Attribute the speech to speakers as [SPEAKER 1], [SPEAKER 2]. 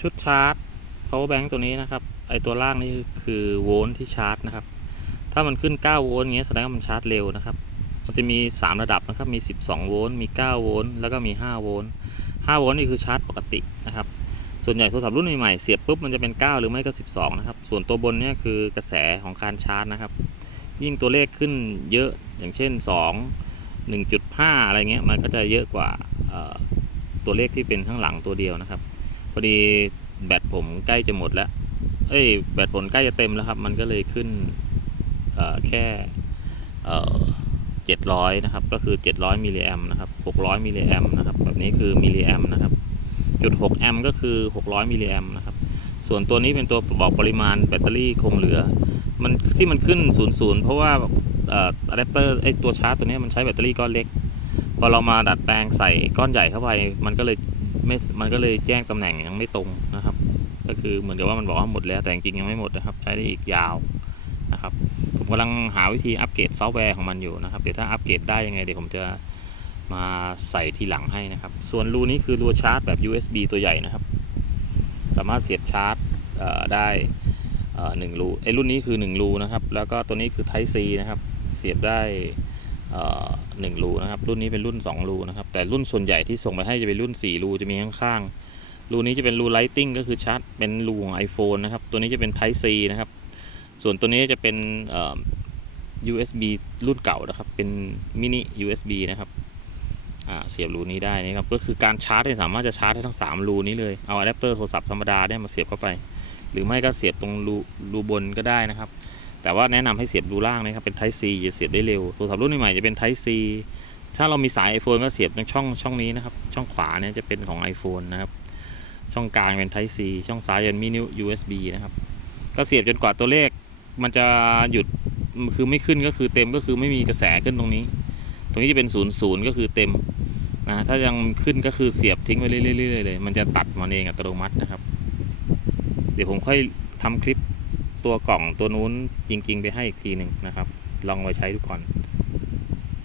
[SPEAKER 1] ชุดชาร์จ power bank ตัวนี้นะครับ ไอตัวล่างนี่คือโวลต์ที่ชาร์จนะครับ ถ้ามันขึ้น 9 โวลต์อย่างเงี้ยแสดงว่ามันชาร์จเร็วนะครับ มันจะมี 3 ระดับนะครับ มี 12 โวลต์ มี 9 โวลต์ แล้วก็มี 5 โวลต์ 5 โวลต์นี่คือชาร์จปกตินะครับ ส่วนใหญ่โทรศัพท์รุ่นใหม่ๆเสียบปุ๊บมันจะเป็น 9 หรือไม่ก็ 12 นะครับ ส่วนตัวบนเนี่ยคือกระแสของการชาร์จนะครับ ยิ่งตัวเลขขึ้นเยอะ อย่างเช่น 2 1.5 อะไรเงี้ย มันก็จะเยอะกว่าตัวเลขที่เป็นข้างหลังตัวเดียวนะครับ พอดีแบตผมใกล้จะหมดแล้ว เอ้ยแบตผมใกล้จะเต็มแล้วครับ มันก็เลยขึ้นแค่เอ่อ700นะครับ ก็คือ700มิลลิแอมนะครับ600มิลลิแอมนะครับ แบบนี้คือมิลลิแอมนะครับ จุด6แอมก็คือ600มิลลิแอมนะครับ ส่วนตัวนี้เป็นตัวบอกปริมาณแบตเตอรี่คงเหลือ มันที่มันขึ้น00เพราะว่าอะแดปเตอร์ไอตัวชาร์จตัวนี้มันใช้แบตเตอรี่ก้อนเล็ก พอเรามาดัดแปลงใส่ก้อนใหญ่เข้าไป มันก็เลย ไม่มันก็เลยแจ้งตำแหน่งยังไม่ตรงนะครับ ก็คือเหมือนกับว่ามันบอกว่าหมดแล้วแต่จริงยังไม่หมดนะครับ ใช้ได้อีกยาวนะครับ ผมกำลังหาวิธีอัปเกรดซอฟต์แวร์ของมันอยู่นะครับเดี๋ยวถ้าอัปเกรดได้ยังไงเดี๋ยวผมจะมาใส่ทีหลังให้นะครับ ส่วนรูนี้คือรูชาร์จแบบ USB ตัวใหญ่นะครับ สามารถเสียบชาร์จได้หนึ่งรูไอ้รุ่นนี้คือ1รูนะครับ แล้วก็ตัวนี้คือ Type C นะครับ เสียบได้ หนึ่งรูนะครับ รุ่นนี้เป็นรุ่น 2 รูนะครับ แต่รุ่นส่วนใหญ่ที่ส่งไปให้จะเป็นรุ่น 4 รูจะมีข้างๆ รูนี้จะเป็นรู Lighting ก็คือชาร์จเป็นรูของ iPhone นะครับ ตัวนี้จะเป็น Type C นะครับ ส่วนตัวนี้จะเป็น USB รุ่นเก่านะครับ เป็นมินิ USB นะครับเสียบรูนี้ได้นะครับ ก็คือการชาร์จเนี่ยสามารถจะชาร์จได้ทั้ง 3 รูนี้เลย เอาอะแดปเตอร์โทรศัพท์ธรรมดาเนี่ยมาเสียบเข้าไป หรือไม่ก็เสียบตรงรูรูบนก็ได้นะครับ แต่ว่าแนะนำให้เสียบรูล่างนะครับเป็น Type C จะเสียบได้เร็วโทรศัพท์รุ่นใหม่จะเป็น Type C ถ้าเรามีสาย iPhone ก็เสียบตรงช่องช่องนี้นะครับ ช่องขวาเนี่ยจะเป็นของ iPhone นะครับ ช่องกลางเป็น Type C ช่องซ้ายเป็นมินิ USB นะครับ ก็เสียบจนกว่าตัวเลข มันจะหยุดคือไม่ขึ้นก็คือเต็มก็คือไม่มีกระแสขึ้นตรงนี้ ตรงนี้จะเป็นศูนย์ก็คือเต็มนะถ้ายังขึ้นก็คือเสียบทิ้งไว้เรื่อยๆเลย มันจะตัดมันเองอัตโนมัตินะครับ เดี๋ยวผมค่อยทำคลิป ตัวกล่องตัวนู้นจริง ๆ ไปให้อีกทีหนึ่งนะครับ ลองไว้ใช้ดูก่อน